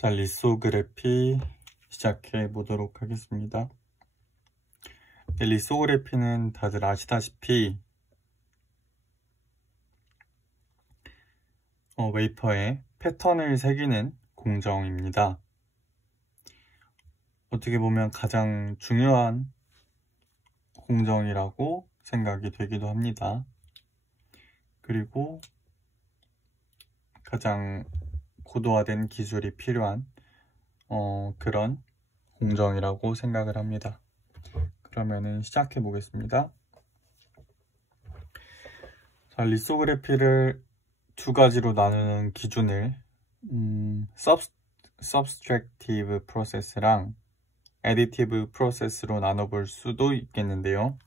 자, 리소그래피 시작해 보도록 하겠습니다. 리소그래피는 다들 아시다시피 웨이퍼에 패턴을 새기는 공정입니다. 어떻게 보면 가장 중요한 공정이라고 생각이 되기도 합니다. 그리고 가장 고도화된 기술이 필요한 그런 공정이라고 생각을 합니다. 그러면은 시작해 보겠습니다. 자, 리소그래피를 두 가지로 나누는 기준을 Subtractive Process랑 Additive Process로 나눠볼 수도 있겠는데요.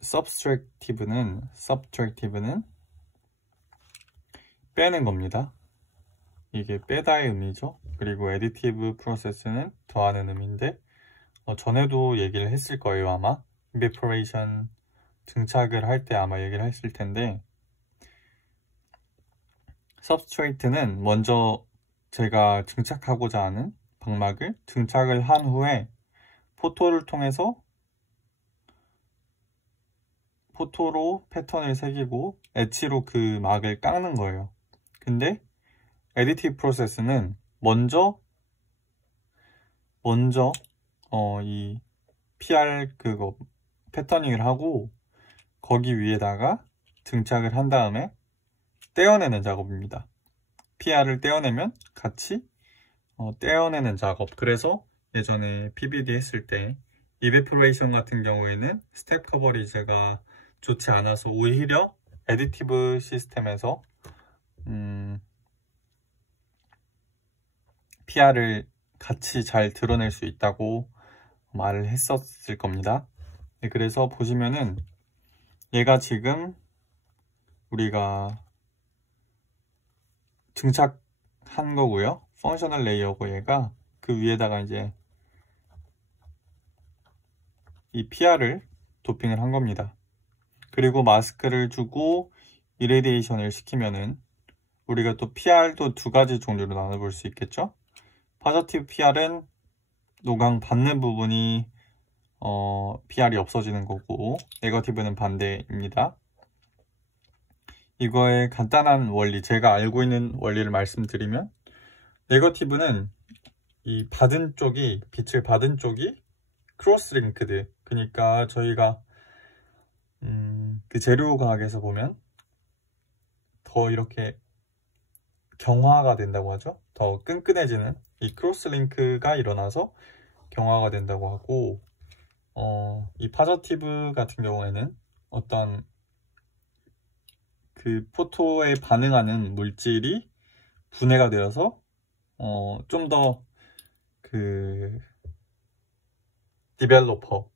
Subtractive는 빼는 겁니다. 이게 빼다의 의미죠. 그리고 Additive Process는 더하는 의미인데 전에도 얘기를 했을 거예요. 아마 Evaporation 증착을 할 때 아마 얘기를 했을 텐데, Substrate는 먼저 제가 증착하고자 하는 방막을 증착을 한 후에 포토를 통해서 포토로 패턴을 새기고 엣지로 그 막을 깎는 거예요. 근데 Additive Process는 먼저 이 PR 그거 패터닝을 하고 거기 위에다가 증착을 한 다음에 떼어내는 작업입니다. PR을 떼어내면 같이 떼어내는 작업. 그래서 예전에 PVD 했을 때 Evaporation 같은 경우에는 스텝 커버리지가 좋지 않아서 오히려 애디티브 시스템에서 PR을 같이 잘 드러낼 수 있다고 말을 했었을 겁니다. 네, 그래서 보시면은 얘가 지금 우리가 증착한 거고요. 펑셔널 레이어고 얘가 그 위에다가 이제 이 PR을 도핑을 한 겁니다. 그리고 마스크를 주고 이레디에이션을 시키면은 우리가 또 PR도 두 가지 종류로 나눠볼 수 있겠죠. 포지티브 PR은 노강 받는 부분이 PR이 없어지는 거고, 네거티브는 반대입니다. 이거의 간단한 원리, 제가 알고 있는 원리를 말씀드리면, 네거티브는 이 받은 쪽이, 빛을 받은 쪽이 크로스 링크드, 그러니까 저희가 그 재료과학에서 보면 더 이렇게 경화가 된다고 하죠. 더 끈끈해지는 이 크로스 링크가 일어나서 경화가 된다고 하고, 이 포지티브 같은 경우에는 어떤 그 포토에 반응하는 물질이 분해가 되어서 좀 더 그 디벨로퍼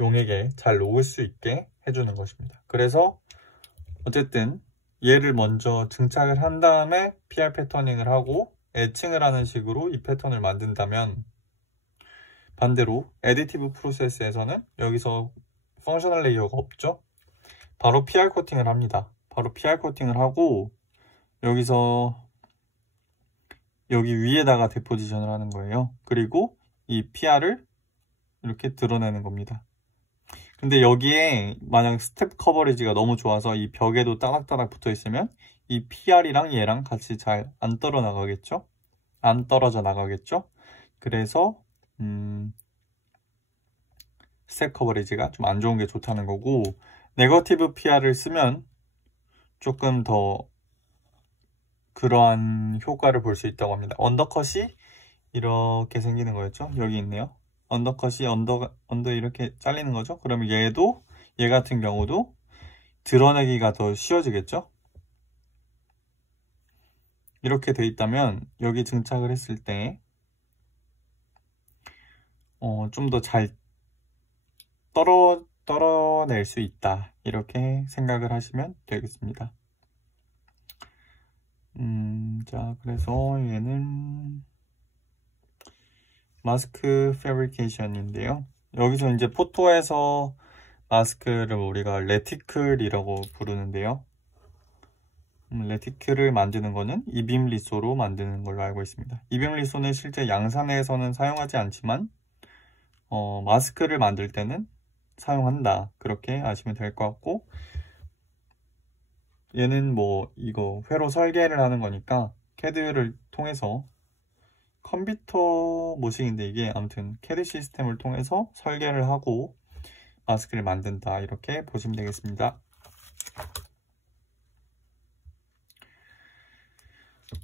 용액에 잘 녹을 수 있게 해주는 것입니다. 그래서 어쨌든 얘를 먼저 증착을 한 다음에 PR 패터닝을 하고 애칭을 하는 식으로 이 패턴을 만든다면, 반대로 애디티브 프로세스에서는 여기서 펑셔널 레이어가 없죠. 바로 PR 코팅을 합니다. 바로 PR 코팅을 하고 여기서 여기 위에다가 데포지션을 하는 거예요. 그리고 이 PR을 이렇게 드러내는 겁니다. 근데 여기에 만약 스텝 커버리지가 너무 좋아서 이 벽에도 따닥따닥 붙어 있으면 이 PR이랑 얘랑 같이 잘 안 떨어져 나가겠죠. 그래서 스텝 커버리지가 좀 안 좋은 게 좋다는 거고, 네거티브 PR을 쓰면 조금 더 그러한 효과를 볼 수 있다고 합니다. 언더컷이 이렇게 생기는 거였죠. 여기 있네요. 언더컷이 언더 이렇게 잘리는 거죠. 그러면 얘 같은 경우도 드러내기가 더 쉬워지겠죠. 이렇게 돼 있다면 여기 증착을 했을 때 좀 더 잘 떨어낼 수 있다, 이렇게 생각을 하시면 되겠습니다. 자, 그래서 얘는 마스크 패브리케이션인데요. 여기서 이제 포토에서 마스크를 우리가 레티클이라고 부르는데요. 레티클을 만드는 거는 이빔 리소로 만드는 걸로 알고 있습니다. 이빔 리소는 실제 양산에서는 사용하지 않지만 마스크를 만들 때는 사용한다, 그렇게 아시면 될 것 같고, 얘는 뭐 이거 회로 설계를 하는 거니까 CAD를 통해서, 컴퓨터 모식인데 이게 아무튼 CAD 시스템을 통해서 설계를 하고 마스크를 만든다, 이렇게 보시면 되겠습니다.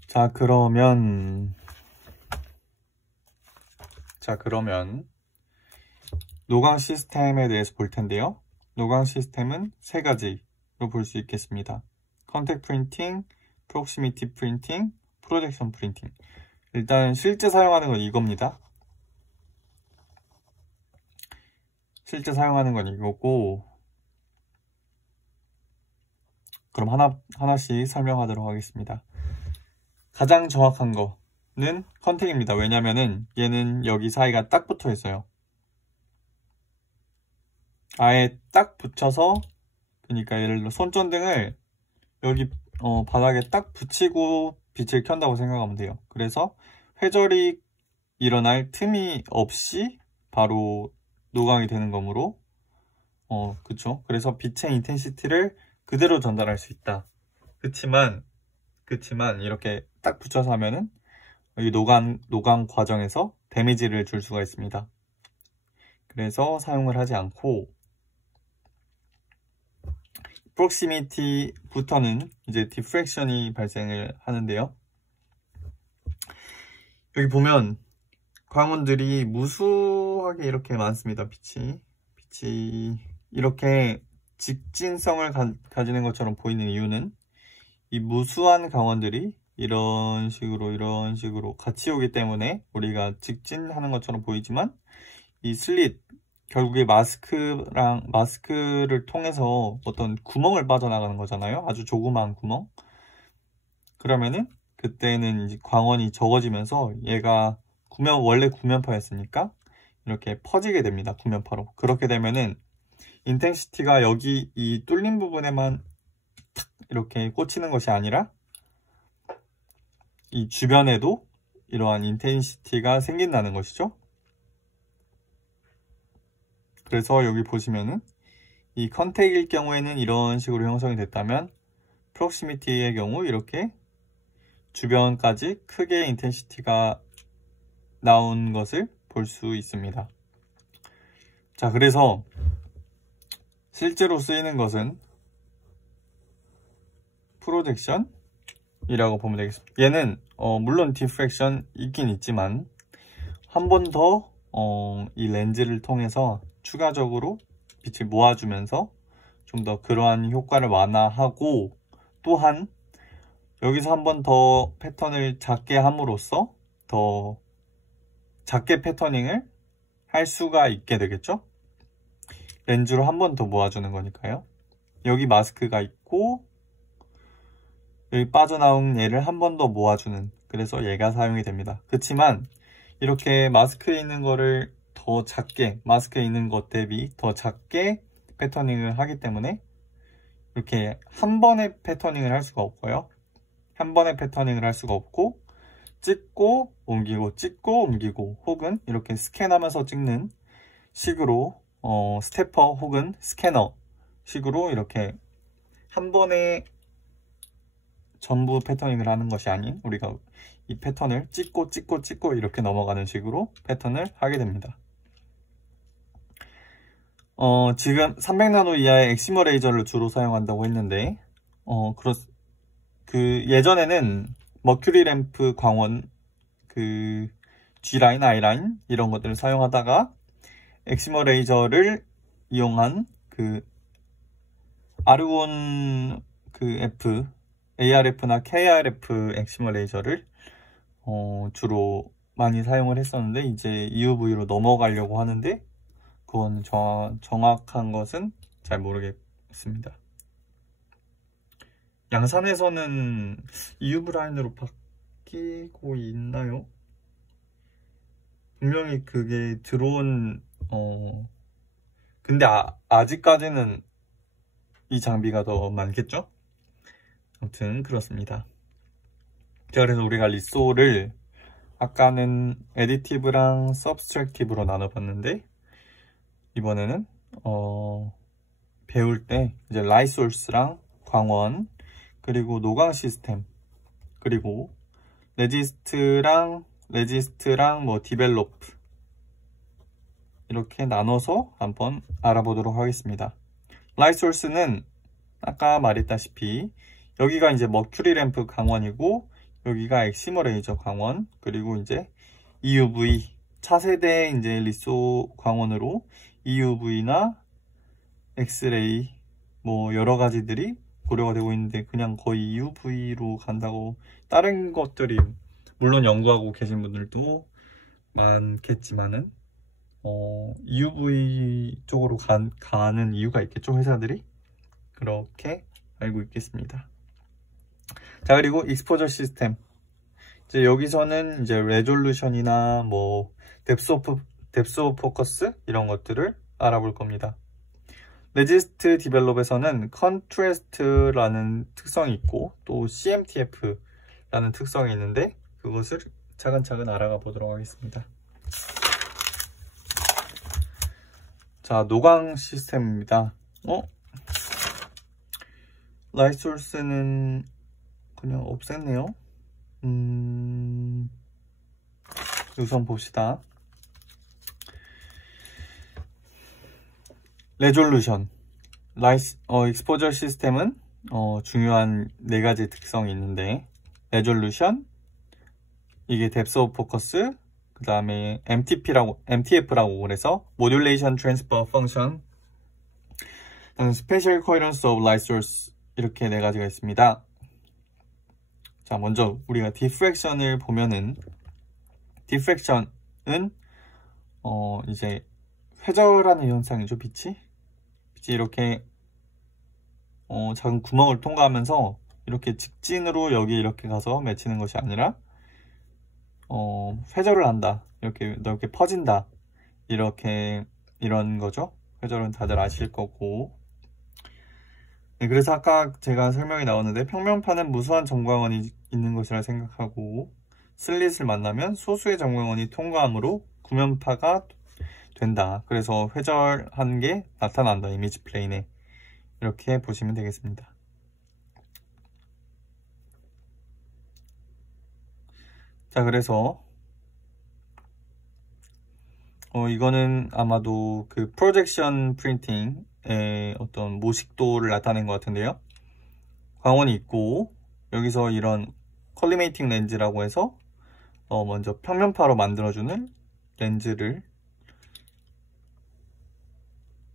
자, 그러면 노광 시스템에 대해서 볼 텐데요. 노광 시스템은 세 가지로 볼 수 있겠습니다. 컨택 프린팅, 프록시미티 프린팅, 프로젝션 프린팅. 일단 실제 사용하는 건 이겁니다. 실제 사용하는 건 이거고, 그럼 하나씩 설명하도록 하겠습니다. 가장 정확한 거는 컨택입니다. 왜냐면은 얘는 여기 사이가 딱 붙어 있어요. 아예 딱 붙여서, 그러니까 예를 들어 손전등을 여기 바닥에 딱 붙이고 빛을 켠다고 생각하면 돼요. 그래서 회절이 일어날 틈이 없이 바로 노광이 되는 거므로, 그쵸? 그래서 빛의 인텐시티를 그대로 전달할 수 있다. 그치만 이렇게 딱 붙여서 하면은 이 노광 과정에서 데미지를 줄 수가 있습니다. 그래서 사용을 하지 않고, 프록시미티부터는 이제 디프렉션이 발생을 하는데요. 여기 보면 광원들이 무수하게 이렇게 많습니다. 빛이 이렇게 직진성을 가지는 것처럼 보이는 이유는, 이 무수한 광원들이 이런 식으로 같이 오기 때문에 우리가 직진하는 것처럼 보이지만, 이 슬릿, 결국에 마스크를 통해서 어떤 구멍을 빠져나가는 거잖아요. 아주 조그마한 구멍. 그러면은 그때는 이제 광원이 적어지면서 얘가 원래 구면파였으니까 이렇게 퍼지게 됩니다. 구면파로. 그렇게 되면은 인텐시티가 여기 이 뚫린 부분에만 탁 이렇게 꽂히는 것이 아니라 이 주변에도 이러한 인텐시티가 생긴다는 것이죠. 그래서 여기 보시면은 이 컨택일 경우에는 이런 식으로 형성이 됐다면, 프록시미티의 경우 이렇게 주변까지 크게 인텐시티가 나온 것을 볼 수 있습니다. 자, 그래서 실제로 쓰이는 것은 프로젝션이라고 보면 되겠습니다. 얘는 물론 디프렉션 있긴 있지만 한 번 더 이 렌즈를 통해서 추가적으로 빛을 모아주면서 좀 더 그러한 효과를 완화하고, 또한 여기서 한 번 더 패턴을 작게 함으로써 더 작게 패터닝을 할 수가 있게 되겠죠? 렌즈로 한 번 더 모아주는 거니까요. 여기 마스크가 있고 여기 빠져나온 얘를 한 번 더 모아주는, 그래서 얘가 사용이 됩니다. 그렇지만 이렇게 마스크에 있는 거를 더 작게, 마스크에 있는 것 대비 더 작게 패터닝을 하기 때문에 이렇게 한 번에 패터닝을 할 수가 없고요. 한 번에 패터닝을 할 수가 없고, 찍고 옮기고 찍고 옮기고, 혹은 이렇게 스캔하면서 찍는 식으로 스태퍼 혹은 스캐너 식으로 이렇게 한 번에 전부 패터닝을 하는 것이 아닌, 우리가 이 패턴을 찍고 이렇게 넘어가는 식으로 패턴을 하게 됩니다. 지금 300나노 이하의 엑시머 레이저를 주로 사용한다고 했는데, 예전에는 머큐리 램프 광원, G라인, I라인 이런 것들을 사용하다가 엑시머 레이저를 이용한 아르곤 F, ARF나 KRF 엑시머 레이저를 주로 많이 사용을 했었는데, 이제 EUV로 넘어가려고 하는데 그건 정확한 것은 잘 모르겠습니다. 양산에서는 EUV 라인으로 바뀌고 있나요? 분명히 그게 들어온 근데 아직까지는 이 장비가 더 많겠죠? 아무튼 그렇습니다. 자, 그래서 우리가 리소를 아까는 에디티브랑 서브스트랙티브로 나눠봤는데 이번에는 배울 때 이제 라이소스랑 광원 그리고 노광 시스템 그리고 레지스트랑 뭐 디벨로프 이렇게 나눠서 한번 알아보도록 하겠습니다. 라이소스는 아까 말했다시피 여기가 이제 머큐리 램프 광원이고 여기가 엑시머 레이저 광원 그리고 이제 EUV 차세대 이제 리소 광원으로 EUV나 엑스레이 뭐 여러 가지들이 고려가 되고 있는데 그냥 거의 EUV로 간다고 다른 것들이 물론 연구하고 계신 분들도 많겠지만은 EUV 쪽으로 가는 이유가 있겠죠, 회사들이. 그렇게 알고 있겠습니다. 자, 그리고 익스포저 시스템. 이제 여기서는 이제 레졸루션이나 뭐 뎁스 오브 포커스 이런 것들을 알아볼 겁니다. 레지스트 디벨롭에서는 컨트레스트라는 특성이 있고 또 CMTF라는 특성이 있는데 그것을 차근차근 알아가 보도록 하겠습니다. 자, 노광 시스템입니다. 라이소스는 그냥 없앴네요. 우선 봅시다. 레졸루션 익스포저 시스템은 중요한 4가지 특성이 있는데 레졸루션, 이게 뎁스 오브 포커스, 그 다음에 MTF라고 그래서 모듈레이션 트랜스퍼 펑션, 스페셜 코헤런스 오브 라이트 소스 이렇게 4가지가 있습니다. 자, 먼저 우리가 디프렉션을 보면은 디프렉션은 이제 회절하는 현상이죠. 빛이 이렇게 작은 구멍을 통과하면서 이렇게 직진으로 여기 이렇게 가서 맺히는 것이 아니라 회절을 한다, 이렇게 넓게 퍼진다, 이런 거죠. 회절은 다들 아실 거고. 네, 그래서 아까 제가 설명이 나왔는데 평면파는 무수한 전광원이 있는 것이라 생각하고 슬릿을 만나면 소수의 전광원이 통과함으로 구면파가 된다. 그래서 회절한 게 나타난다, 이미지 플레인에. 이렇게 보시면 되겠습니다. 자, 그래서 이거는 아마도 그 프로젝션 프린팅의 어떤 모식도를 나타낸 것 같은데요. 광원이 있고 여기서 이런 컬리메이팅 렌즈라고 해서 먼저 평면파로 만들어주는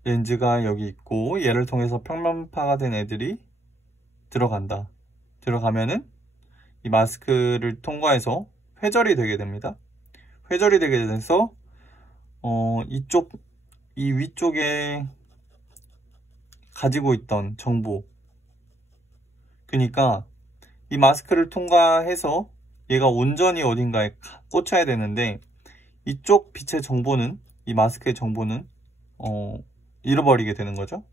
렌즈가 여기 있고 얘를 통해서 평면파가 된 애들이 들어간다. 들어가면은 이 마스크를 통과해서 회절이 되게 됩니다. 회절이 되게 돼서 이 위쪽에 가지고 있던 정보, 그러니까 이 마스크를 통과해서 얘가 온전히 어딘가에 꽂혀야 되는데 이쪽 빛의 정보는, 이 마스크의 정보는 잃어버리게 되는 거죠.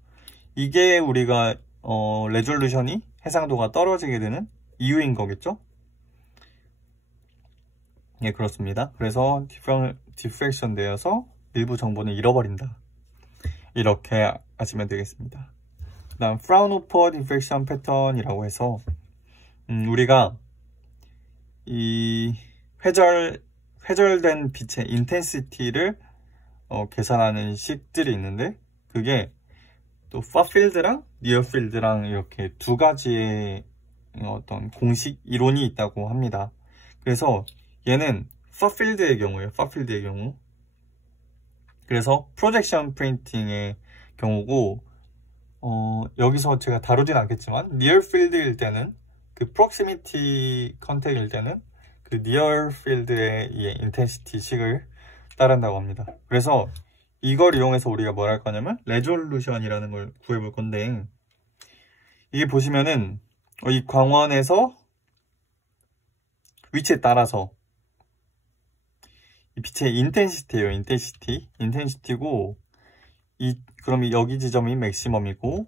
이게 우리가 레졸루션이, 해상도가 떨어지게 되는 이유인 거겠죠. 예, 그렇습니다. 그래서 디프렉션 되어서 일부 정보는 잃어버린다, 이렇게 아시면 되겠습니다. 그 다음 프라운호퍼 디프렉션 패턴이라고 해서 우리가 이 회절된 빛의 인텐시티를 계산하는 식들이 있는데 그게 또 파필드랑 니어필드랑 이렇게 2가지의 어떤 공식 이론이 있다고 합니다. 그래서 얘는 파필드의 경우예요. 파필드의 경우. 그래서 프로젝션 프린팅의 경우고 여기서 제가 다루진 않겠지만 니어필드일 때는 그 프록시미티 컨택일 때는 그 니어필드의 이 인텐시티 식을 따른다고 합니다. 그래서 이걸 이용해서 우리가 뭘 할 거냐면 레졸루션이라는 걸 구해볼 건데, 이게 보시면은 이 광원에서 위치에 따라서 이 빛의 인텐시티예요. 인텐시티고 그럼 여기 지점이 맥시멈이고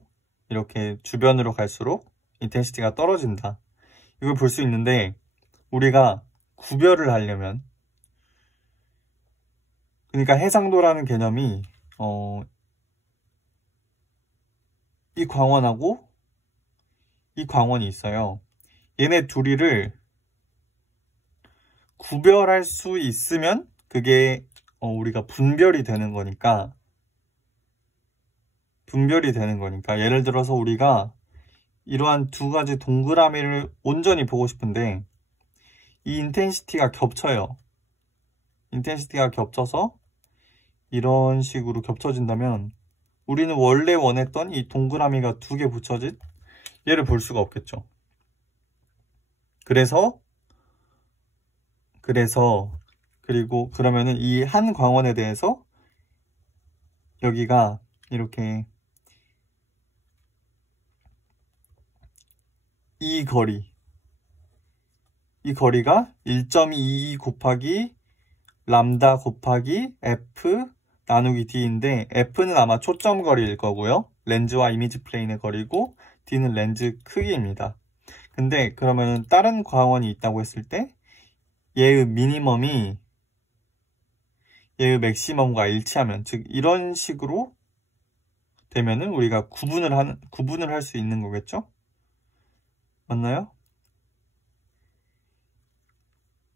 이렇게 주변으로 갈수록 인텐시티가 떨어진다. 이걸 볼 수 있는데 우리가 구별을 하려면, 그러니까 해상도라는 개념이 이 광원하고 이 광원이 있어요. 얘네 둘이를 구별할 수 있으면 그게 우리가 분별이 되는 거니까 예를 들어서 우리가 이러한 두 가지 동그라미를 온전히 보고 싶은데 이 인텐시티가 겹쳐요. 인텐시티가 겹쳐서 이런 식으로 겹쳐진다면 우리는 원래 원했던 이 동그라미가 두 개 붙여진 얘를 볼 수가 없겠죠. 그리고 그러면은 이 한 광원에 대해서 여기가 이렇게 이 거리가 1.22 곱하기 람다 곱하기 F 나누기 D인데 F는 아마 초점 거리일 거고요. 렌즈와 이미지 플레인의 거리고 D는 렌즈 크기입니다. 근데 그러면은 다른 광원이 있다고 했을 때 얘의 미니멈이 얘의 맥시멈과 일치하면, 즉 이런 식으로 되면은 우리가 구분을 할 수 있는 거겠죠? 맞나요?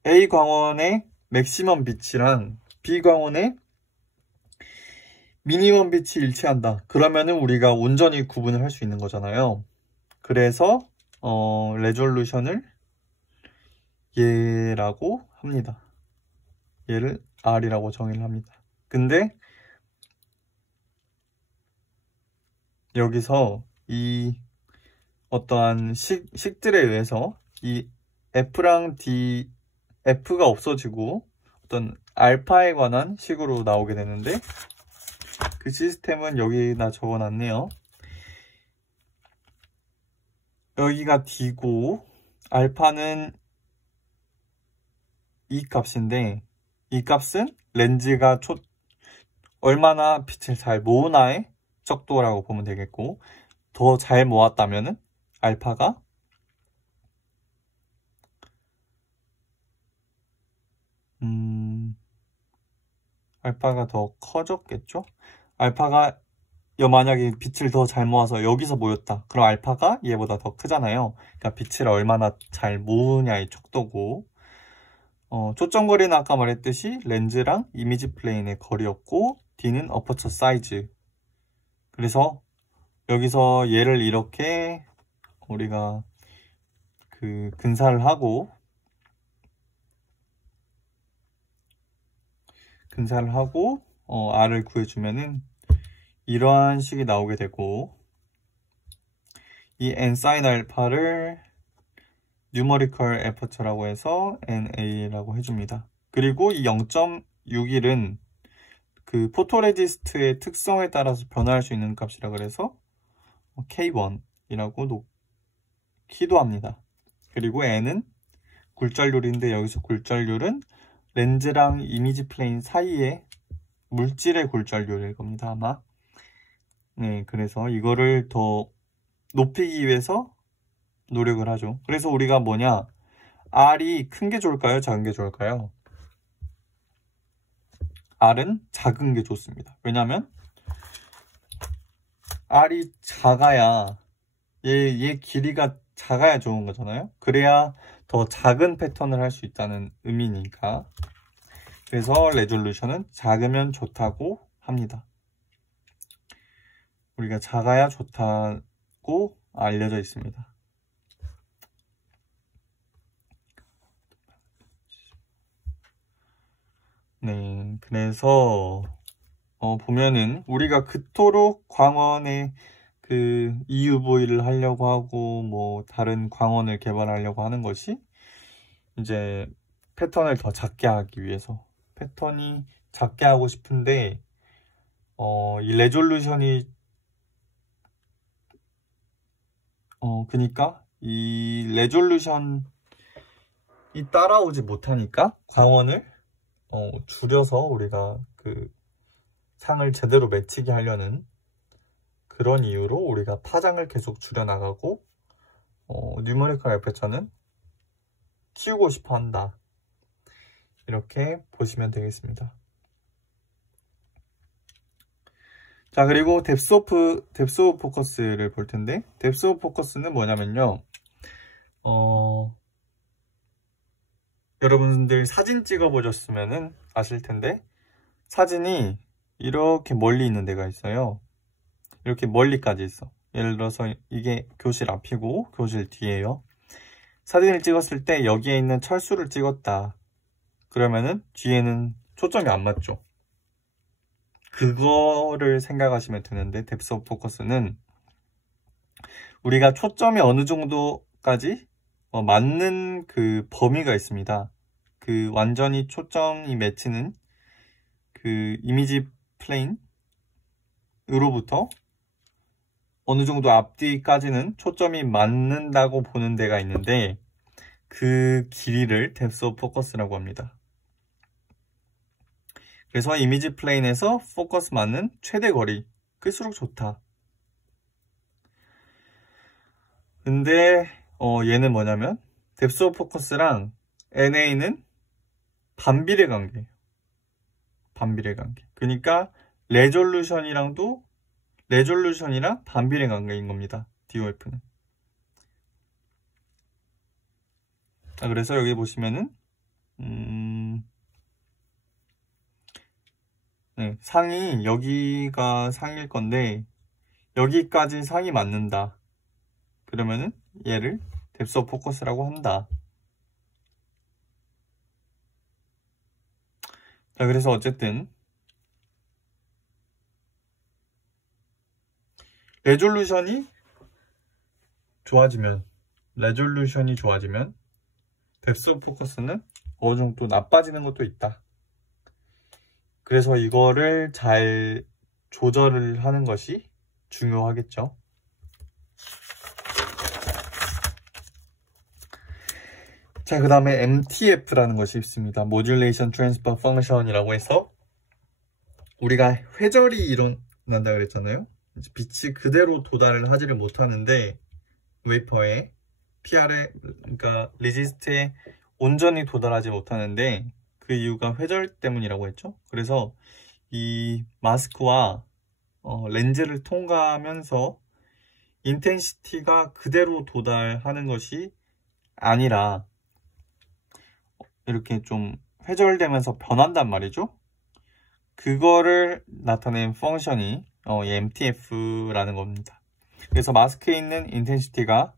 A 광원의 맥시멈 빛이랑 B 광원의 미니멈 빛이 일치한다. 그러면은 우리가 온전히 구분을 할 수 있는 거잖아요. 그래서 레졸루션을 얘라고 합니다. 얘를 R이라고 정의를 합니다. 근데 여기서 이 어떠한 식들에 의해서 이 F랑 D, F가 없어지고 어떤 알파에 관한 식으로 나오게 되는데 그 시스템은 여기다 적어놨네요. 여기가 D고 알파는 이 값인데 이 값은 렌즈가 얼마나 빛을 잘 모으나의 척도라고 보면 되겠고, 더 잘 모았다면은 알파가 더 커졌겠죠? 알파가 만약에 빛을 더 잘 모아서 여기서 모였다. 그럼 알파가 얘보다 더 크잖아요. 그러니까 빛을 얼마나 잘 모으냐의 척도고, 초점거리는 아까 말했듯이 렌즈랑 이미지 플레인의 거리였고, D는 어퍼처 사이즈. 그래서 여기서 얘를 이렇게 우리가 근사를 하고 R을 구해주면은 이러한 식이 나오게 되고, 이 nsin 알파를 뉴머리컬 에퍼처라고 해서 NA라고 해줍니다. 그리고 이 0.61은 그 포토레지스트의 특성에 따라서 변화할 수 있는 값이라 그래서 K1이라고 놓기도 합니다. 그리고 N은 굴절률인데 여기서 굴절률은 렌즈랑 이미지 플레인 사이에 물질의 굴절률일 겁니다, 아마. 네, 그래서 이거를 더 높이기 위해서 노력을 하죠. 그래서 우리가 R이 큰 게 좋을까요? 작은 게 좋을까요? R은 작은 게 좋습니다. 왜냐면 R이 작아야 얘 길이가 작아야 좋은 거잖아요. 그래야 더 작은 패턴을 할 수 있다는 의미니까. 그래서 레졸루션은 작으면 좋다고 합니다. 우리가 작아야 좋다고 알려져 있습니다. 네, 그래서 보면은 우리가 그토록 광원의 EUV를 하려고 하고 뭐 다른 광원을 개발하려고 하는 것이 이제 패턴을 더 작게 하기 위해서, 패턴이 작게 하고 싶은데 이 레졸루션이 그니까 이 레졸루션이 따라오지 못하니까 광원을 줄여서 우리가 상을 제대로 맺히게 하려는 그런 이유로 우리가 파장을 계속 줄여나가고 뉴머리컬 에퍼처는 키우고 싶어 한다. 이렇게 보시면 되겠습니다. 자, 그리고 뎁스 오브 포커스를 볼 텐데, 뎁스 오브 포커스는 뭐냐면요. 여러분들 사진 찍어 보셨으면 아실 텐데, 사진이 이렇게 멀리 있는 데가 있어요. 이렇게 멀리까지 있어. 예를 들어서 이게 교실 앞이고 교실 뒤에요. 사진을 찍었을 때 여기에 있는 철수를 찍었다. 그러면은 뒤에는 초점이 안 맞죠. 그거를 생각하시면 되는데, 뎁스 오브 포커스는 우리가 초점이 어느 정도까지 맞는 그 범위가 있습니다. 그 완전히 초점이 맺히는 그 이미지 플레인으로부터 어느 정도 앞뒤까지는 초점이 맞는다고 보는 데가 있는데, 그 길이를 뎁스 오브 포커스라고 합니다. 그래서 이미지 플레인에서 포커스 맞는 최대 거리, 클수록 좋다. 근데 얘는 뭐냐면 뎁스 오브 포커스랑 NA는 반비례 관계예요. 반비례 관계. 그러니까 레졸루션이랑 반비례 관계인 겁니다. DOF는. 자, 그래서 여기 보시면은 네, 상이 여기가 상일 건데 여기까지 상이 맞는다. 그러면은 얘를 뎁스 오브 포커스라고 한다. 자, 그래서 어쨌든 레졸루션이 좋아지면 뎁스 오브 포커스는 어느 정도 나빠지는 것도 있다. 그래서 이거를 잘 조절을 하는 것이 중요하겠죠. 자, 그 다음에 MTF라는 것이 있습니다. Modulation Transfer Function이라고 해서 우리가 회절이 일어난다 그랬잖아요. 빛이 그대로 도달을 하지를 못하는데 웨이퍼에 PR에, 그러니까 리지스트에 온전히 도달하지 못하는데 그 이유가 회절 때문이라고 했죠. 그래서 이 마스크와 렌즈를 통과하면서 인텐시티가 그대로 도달하는 것이 아니라 이렇게 좀 회절되면서 변한단 말이죠. 그거를 나타낸 펑션이 MTF라는 겁니다. 그래서 마스크에 있는 인텐시티가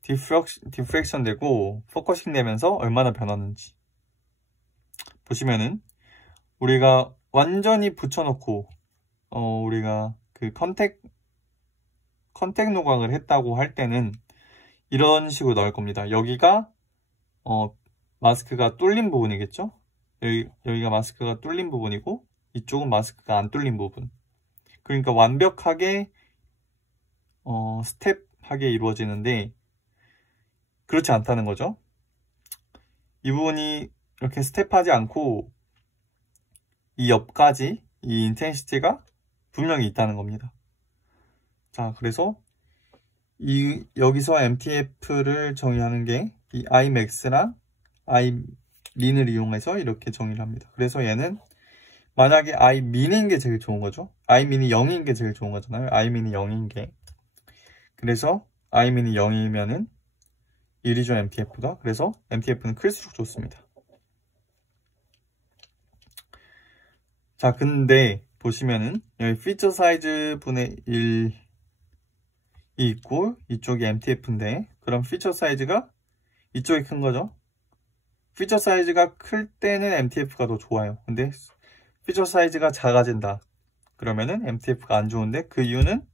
디프렉션 되고 포커싱 되면서 얼마나 변하는지 보시면은, 우리가 완전히 붙여놓고 우리가 그 컨택 노광을 했다고 할 때는 이런 식으로 나올 겁니다. 여기가 마스크가 뚫린 부분이겠죠. 여기가 마스크가 뚫린 부분이고 이쪽은 마스크가 안 뚫린 부분. 그러니까 완벽하게 스텝하게 이루어지는데 그렇지 않다는 거죠. 이 부분이 이렇게 스텝하지 않고 이 옆까지 이 인텐시티가 분명히 있다는 겁니다. 자, 그래서 여기서 MTF를 정의하는 게 이 Imax랑 Imin을 이용해서 이렇게 정의를 합니다. 그래서 얘는 만약에 Imin인 게 제일 좋은 거죠. Imin이 0인 게 제일 좋은 거잖아요. Imin이 0인 게. 그래서 Imin이 0이면은 1이죠, MTF가. 그래서 MTF는 클수록 좋습니다. 자, 근데 보시면은 여기 피처 사이즈 분의 1이 있고 이쪽이 MTF인데, 그럼 피처 사이즈가 이쪽이 큰 거죠. 피처 사이즈가 클 때는 MTF가 더 좋아요. 근데 피처 사이즈가 작아진다. 그러면은 MTF가 안 좋은데, 그 이유는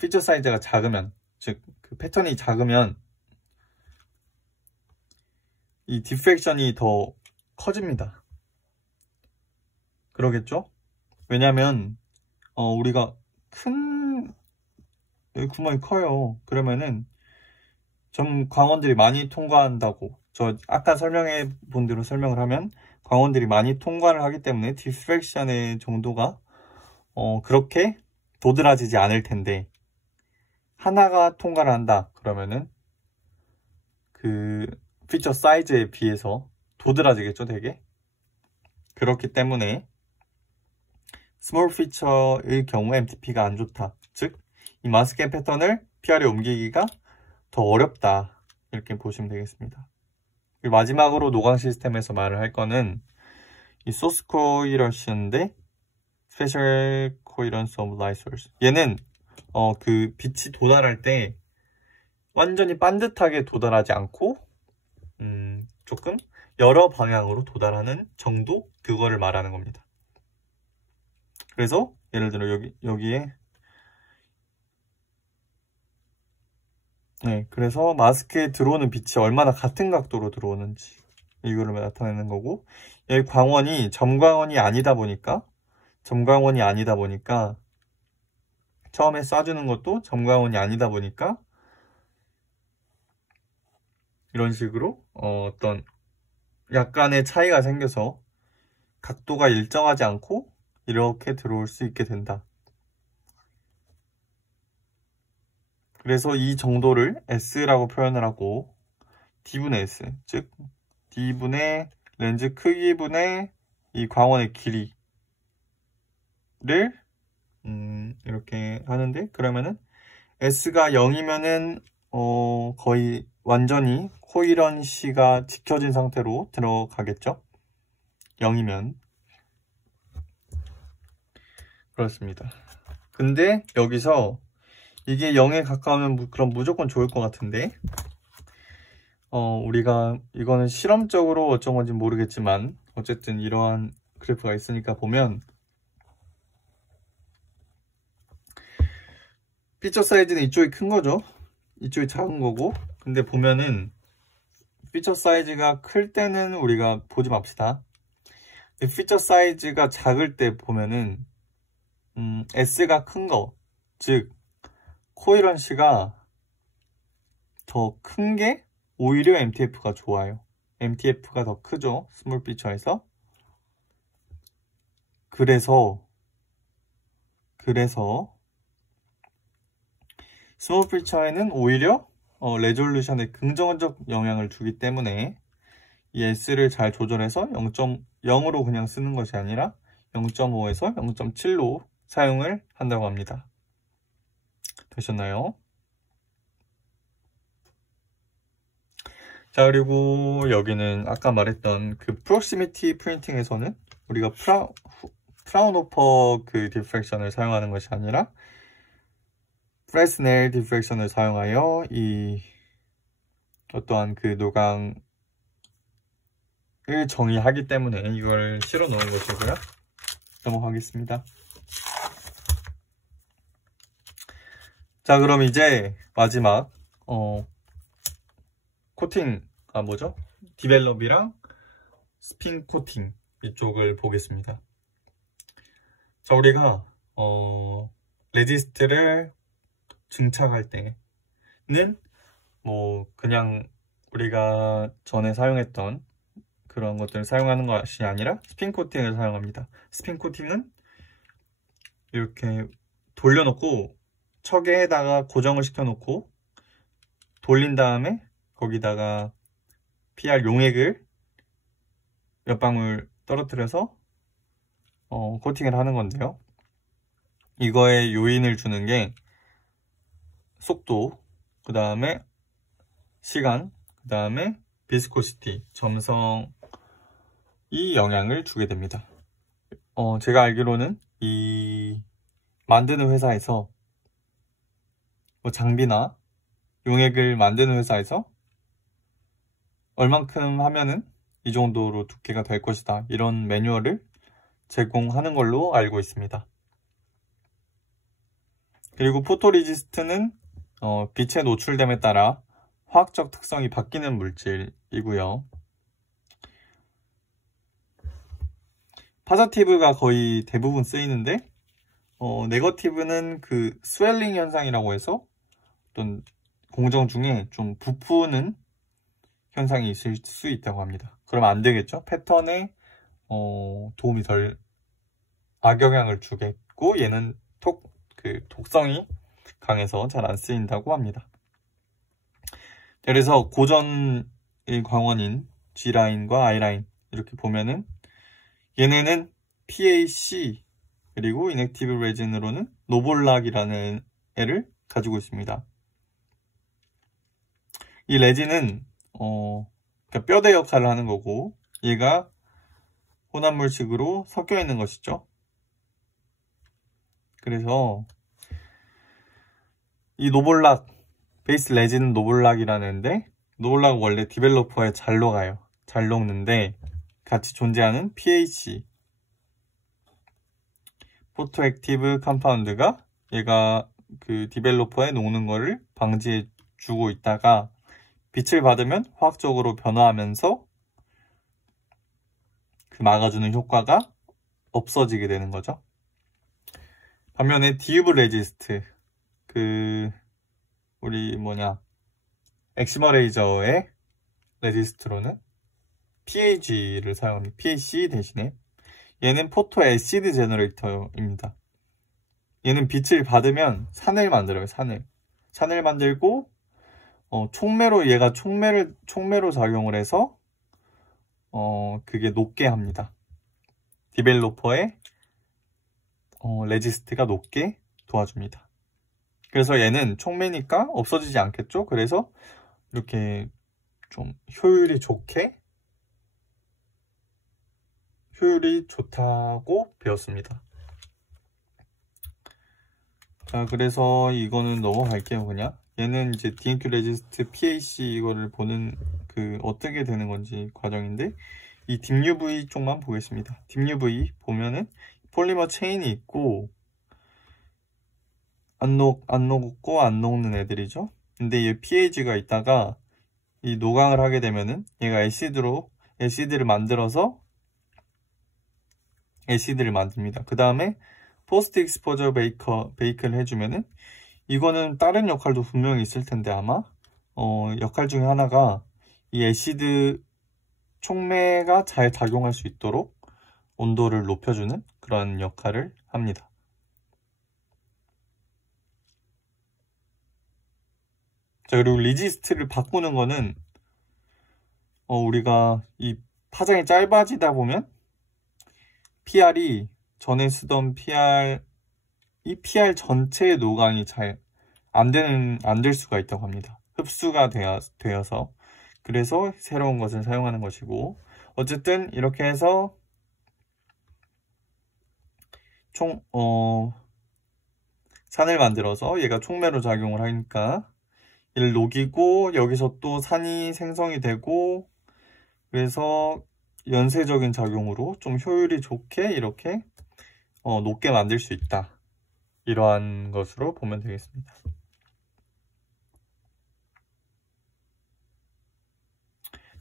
피처 사이즈가 작으면, 즉 그 패턴이 작으면 이 디프렉션이 더 커집니다. 그러겠죠? 왜냐면 우리가 여기 구멍이 커요. 그러면은 좀 광원들이 많이 통과한다고, 저 아까 설명해 본 대로 설명을 하면 광원들이 많이 통과를 하기 때문에 디프렉션의 정도가 그렇게 도드라지지 않을 텐데, 하나가 통과를 한다 그러면은 그 피처 사이즈에 비해서 도드라지겠죠, 되게. 그렇기 때문에 스몰 피처의 경우 MTP가 안 좋다. 즉, 이 마스킹 패턴을 PR에 옮기기가 더 어렵다. 이렇게 보시면 되겠습니다. 그리고 마지막으로 노광 시스템에서 말을 할 거는 이 소스 코이런스인데 스페셜 코이런스 오브 라이트 소스. 얘는 그 빛이 도달할 때 완전히 반듯하게 도달하지 않고 조금 여러 방향으로 도달하는 정도, 그거를 말하는 겁니다. 그래서 예를 들어 여기에 그래서 마스크에 들어오는 빛이 얼마나 같은 각도로 들어오는지 이거를 나타내는 거고, 여기 광원이 점광원이 아니다 보니까 처음에 쏴주는 것도 점광원이 아니다 보니까 이런 식으로 어떤 약간의 차이가 생겨서 각도가 일정하지 않고 이렇게 들어올 수 있게 된다. 그래서 이 정도를 S라고 표현을 하고 D분의 S, 즉 D분의 렌즈 크기분의 이 광원의 길이를 이렇게 하는데, 그러면은 S가 0이면은 거의 완전히 코이런시가 지켜진 상태로 들어가겠죠? 0이면. 그렇습니다. 근데 여기서 이게 0에 가까우면 그럼 무조건 좋을 것 같은데, 우리가 이거는 실험적으로 어쩐 건지 모르겠지만 어쨌든 이러한 그래프가 있으니까 보면 피처 사이즈는 이쪽이 큰 거죠. 이쪽이 작은 거고. 근데 보면은 피처 사이즈가 클 때는 우리가 보지 맙시다. 피처 사이즈가 작을 때 보면은 S가 큰 거, 즉 코이런시가 더 큰 게 오히려 MTF가 좋아요. MTF가 더 크죠, 스몰 피처에서. 그래서 스몰 피처에는 오히려 레졸루션에 긍정적 영향을 주기 때문에 이 S를 잘 조절해서 0.0으로 그냥 쓰는 것이 아니라 0.5에서 0.7로 사용을 한다고 합니다. 되셨나요? 자, 그리고 여기는 아까 말했던 그 프록시미티 프린팅에서는 우리가 프라운호퍼 그 디프렉션을 사용하는 것이 아니라 프레스넬 디프렉션을 사용하여 이 어떠한 그 노광을 정의하기 때문에 이걸 실어 놓은 것이고요. 넘어가겠습니다. 자, 그럼 이제 마지막 디벨롭이랑 스핀 코팅 이쪽을 보겠습니다. 자, 우리가 레지스트를 증착할 때는 뭐 그냥 우리가 전에 사용했던 그런 것들을 사용하는 것이 아니라 스핀 코팅을 사용합니다. 스핀 코팅은 이렇게 돌려놓고 척에다가 고정을 시켜놓고 돌린 다음에 거기다가 PR 용액을 몇 방울 떨어뜨려서 코팅을 하는 건데요. 이거에 요인을 주는 게 속도, 그 다음에 시간, 그 다음에 비스코시티, 점성이 영향을 주게 됩니다. 제가 알기로는 이 만드는 회사에서 뭐 장비나 용액을 만드는 회사에서 얼만큼 하면은 이 정도로 두께가 될 것이다, 이런 매뉴얼을 제공하는 걸로 알고 있습니다. 그리고 포토리지스트는 빛에 노출됨에 따라 화학적 특성이 바뀌는 물질이고요. 파자티브가 거의 대부분 쓰이는데 네거티브는 그 스웰링 현상이라고 해서 어떤 공정 중에 좀 부푸는 현상이 있을 수 있다고 합니다. 그러면 안 되겠죠? 패턴에 도움이 덜 악영향을 주겠고, 얘는 독성이 강해서 잘 안 쓰인다고 합니다. 그래서 고전의 광원인 G라인과 I라인 이렇게 보면은 얘네는 PAC 그리고 이넥티브 레진으로는 노볼락이라는 애를 가지고 있습니다. 이 레진은 그러니까 뼈대 역할을 하는 거고 얘가 혼합물식으로 섞여 있는 것이죠. 그래서 이 노볼락 베이스 레진은 노볼락이라는데 노볼락은 원래 디벨로퍼에 잘 녹아요. 잘 녹는데 같이 존재하는 PAC 포토액티브 컴파운드가 얘가 그 디벨로퍼에 녹는 거를 방지해 주고 있다가 빛을 받으면 화학적으로 변화하면서 그 막아주는 효과가 없어지게 되는 거죠. 반면에 디우브 레지스트 우리 엑시머 레이저의 레지스트로는 PAG를 사용합니다. PAC 대신에 얘는 포토 애시드 제너레이터입니다. 얘는 빛을 받으면 산을 만들어요. 산을 만들고 얘가 촉매로 작용을 해서 그게 녹게 합니다. 디벨로퍼의 레지스트가 녹게 도와줍니다. 그래서 얘는 촉매니까 없어지지 않겠죠? 그래서 이렇게 좀 효율이 좋다고 배웠습니다. 자, 그래서 이거는 넘어갈게요, 그냥. 얘는 이제 DNQ 레지스트 PAC 이거를 보는 어떻게 되는 건지 과정인데, 이 DIMUV 쪽만 보겠습니다. DIMUV 보면은 폴리머 체인이 있고, 안 녹고 안 녹는 애들이죠. 근데 얘 PAG가 있다가 이 노강을 하게 되면은 얘가 애시드를 만들어서 애시드를 만듭니다. 그 다음에 포스트 익스포저 베이크를 해주면은 이거는 다른 역할도 분명히 있을 텐데 아마 역할 중에 하나가 이 애시드 촉매가 잘 작용할 수 있도록 온도를 높여주는 그런 역할을 합니다. 자, 그리고 리지스트를 바꾸는 거는 우리가 이 파장이 짧아지다 보면 PR이 전에 쓰던 이 PR 전체의 노강이 잘 안 될 수가 있다고 합니다. 흡수가 되어서. 그래서 새로운 것을 사용하는 것이고, 어쨌든 이렇게 해서 산을 만들어서 얘가 촉매로 작용을 하니까 얘를 녹이고 여기서 또 산이 생성이 되고, 그래서 연쇄적인 작용으로 좀 효율이 좋게 이렇게 녹게 만들 수 있다. 이러한 것으로 보면 되겠습니다.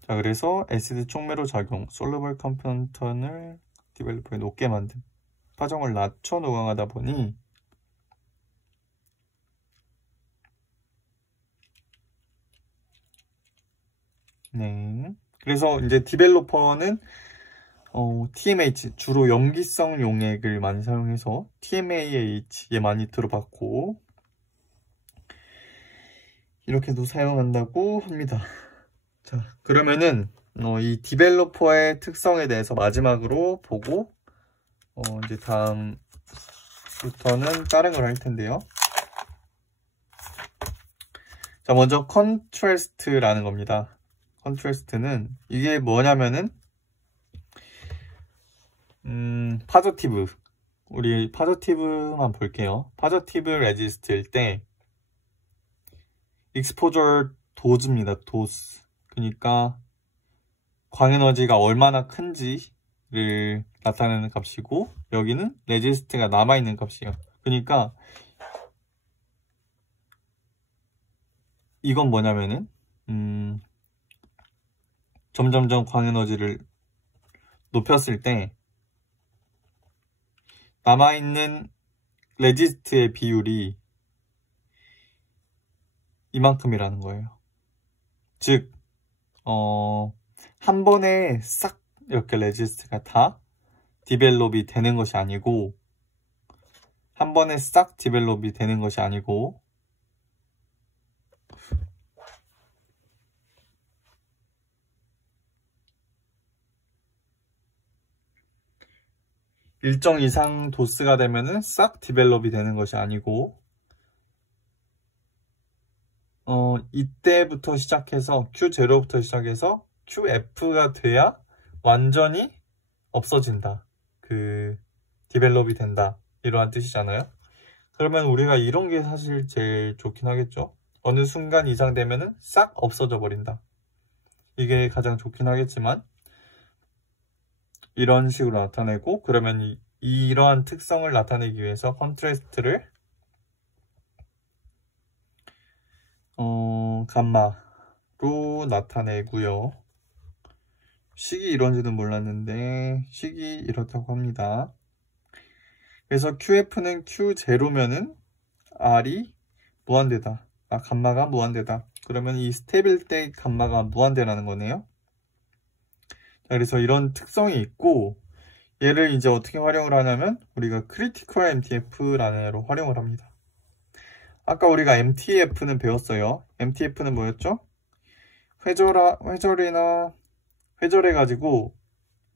자, 그래서 애시드 촉매로 작용, 솔루블 컴포넌트를 디벨로퍼에 녹게 만든 파정을 낮춰 노강하다 보니 그래서 이제 디벨로퍼는 TMH, 주로 염기성 용액을 많이 사용해서 TMAH 얘 많이 들어봤고 이렇게도 사용한다고 합니다. 자, 그러면은 이 디벨로퍼의 특성에 대해서 마지막으로 보고 이제 다음부터는 다른 걸 할 텐데요. 자, 먼저 컨트래스트라는 겁니다. 컨트래스트는 이게 뭐냐면은 우리 파저티브만 볼게요. 파저티브 레지스트일 때 익스포저 도즈입니다. 도즈. 그러니까 광에너지가 얼마나 큰지를 나타내는 값이고 여기는 레지스트가 남아있는 값이에요. 그러니까 이건 뭐냐면은 점점점 광에너지를 높였을 때 남아있는 레지스트의 비율이 이만큼이라는 거예요. 즉 한 번에 싹 이렇게 레지스트가 다 디벨롭이 되는 것이 아니고 한 번에 싹 디벨롭이 되는 것이 아니고 일정 이상 도스가 되면은 싹 디벨롭이 되는 것이 아니고 이때부터 시작해서 Q0부터 시작해서 QF가 돼야 완전히 없어진다. 그 디벨롭이 된다. 이러한 뜻이잖아요. 그러면 우리가 이런 게 사실 제일 좋긴 하겠죠. 어느 순간 이상 되면은 싹 없어져 버린다. 이게 가장 좋긴 하겠지만 이런 식으로 나타내고 그러면 이러한 특성을 나타내기 위해서 컨트레스트를 감마로 나타내고요. 식이 이런지는 몰랐는데 식이 이렇다고 합니다. 그래서 QF는 Q0면은 R이 무한대다. 감마가 무한대다. 그러면 이 스텝일 때 감마가 무한대라는 거네요. 자, 그래서 이런 특성이 있고 얘를 이제 어떻게 활용을 하냐면 우리가 크리티컬 MTF라는 애로 활용을 합니다. 아까 우리가 MTF는 배웠어요. MTF는 뭐였죠? 회절해가지고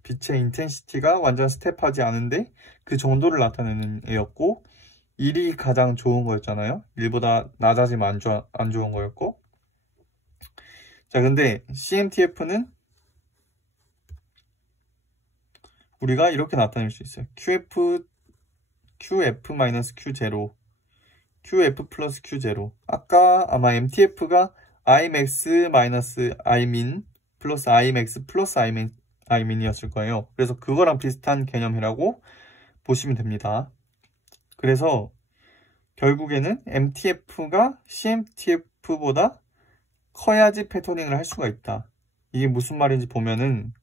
빛의 인텐시티가 완전 스텝하지 않은데 그 정도를 나타내는 애였고 1이 가장 좋은 거였잖아요. 1보다 낮아지면 안 좋은 거였고. 자, 근데 CMTF는 우리가 이렇게 나타낼 수 있어요. QF-Q0, QF 플러스 Q0. 아까 아마 MTF가 Imax-Imin 플러스 Imax 플러스 Imin이었을 거예요. 그래서 그거랑 비슷한 개념이라고 보시면 됩니다. 그래서 결국에는 MTF가 CMTF보다 커야지 패터닝을 할 수가 있다. 이게 무슨 말인지 보면은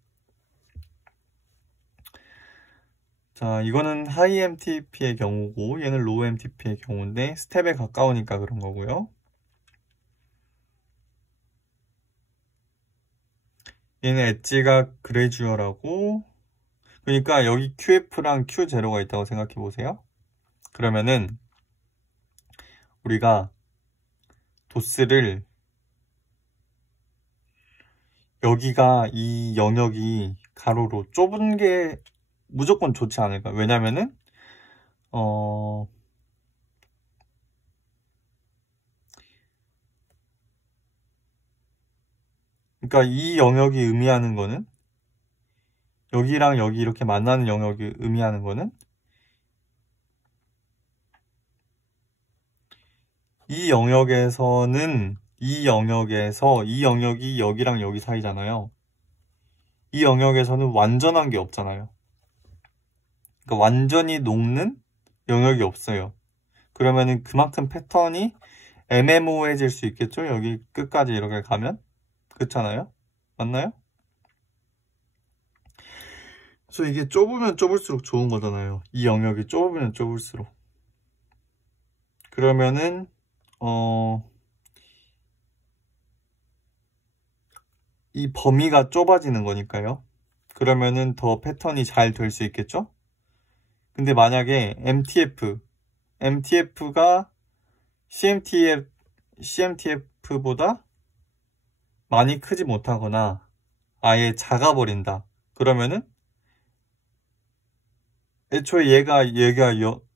자, 이거는 하이 MTP의 경우고 얘는 로우 MTP의 경우인데 스텝에 가까우니까 그런 거고요. 얘는 엣지가 그레듀얼하고 그러니까 여기 QF랑 Q0가 있다고 생각해 보세요. 그러면은 우리가 도스를 여기가 이 영역이 가로로 좁은 게 무조건 좋지 않을까. 왜냐면은 그러니까 이 영역이 의미하는 거는 여기랑 여기 이렇게 만나는 영역이 의미하는 거는 이 영역에서는 이 영역이 여기랑 여기 사이잖아요. 이 영역에서는 완전한 게 없잖아요. 그러니까 완전히 녹는 영역이 없어요. 그러면은 그만큼 패턴이 애매모호해질 수 있겠죠? 여기 끝까지 이렇게 가면? 그렇잖아요? 맞나요? 그래서 이게 좁으면 좁을수록 좋은 거잖아요. 이 영역이 좁으면 좁을수록. 그러면은 이 범위가 좁아지는 거니까요. 그러면은 더 패턴이 잘 될 수 있겠죠? 근데 만약에 MTF가 CMTF보다 많이 크지 못하거나 아예 작아버린다. 그러면은 애초에 얘가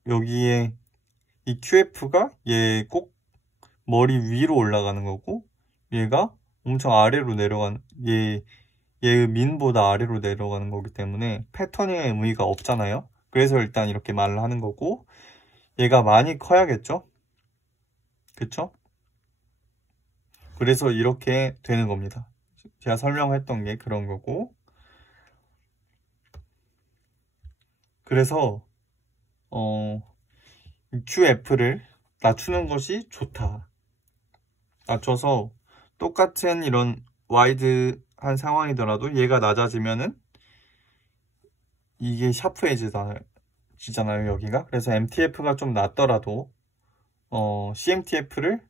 여기에 이 QF가 얘 꼭 머리 위로 올라가는 거고 얘가 엄청 아래로 내려가는 얘의 민보다 아래로 내려가는 거기 때문에 패터닝의 의미가 없잖아요. 그래서 일단 이렇게 말을 하는 거고 얘가 많이 커야겠죠? 그쵸? 그래서 이렇게 되는 겁니다. 제가 설명했던 게 그런 거고 그래서 QF를 낮추는 것이 좋다. 낮춰서 똑같은 이런 와이드한 상황이더라도 얘가 낮아지면은 이게 샤프해지잖아요, 여기가. 그래서 MTF가 좀 낮더라도 CMTF를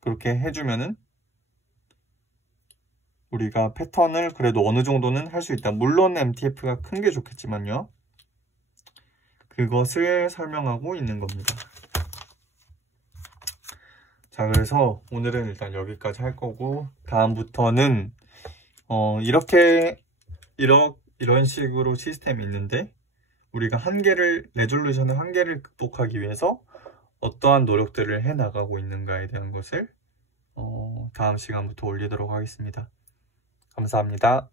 그렇게 해주면은 우리가 패턴을 그래도 어느 정도는 할 수 있다. 물론 MTF가 큰 게 좋겠지만요. 그것을 설명하고 있는 겁니다. 자, 그래서 오늘은 일단 여기까지 할 거고, 다음부터는 이런 식으로 시스템이 있는데, 우리가 레졸루션의 한계를 극복하기 위해서 어떠한 노력들을 해 나가고 있는가에 대한 것을 다음 시간부터 올리도록 하겠습니다. 감사합니다.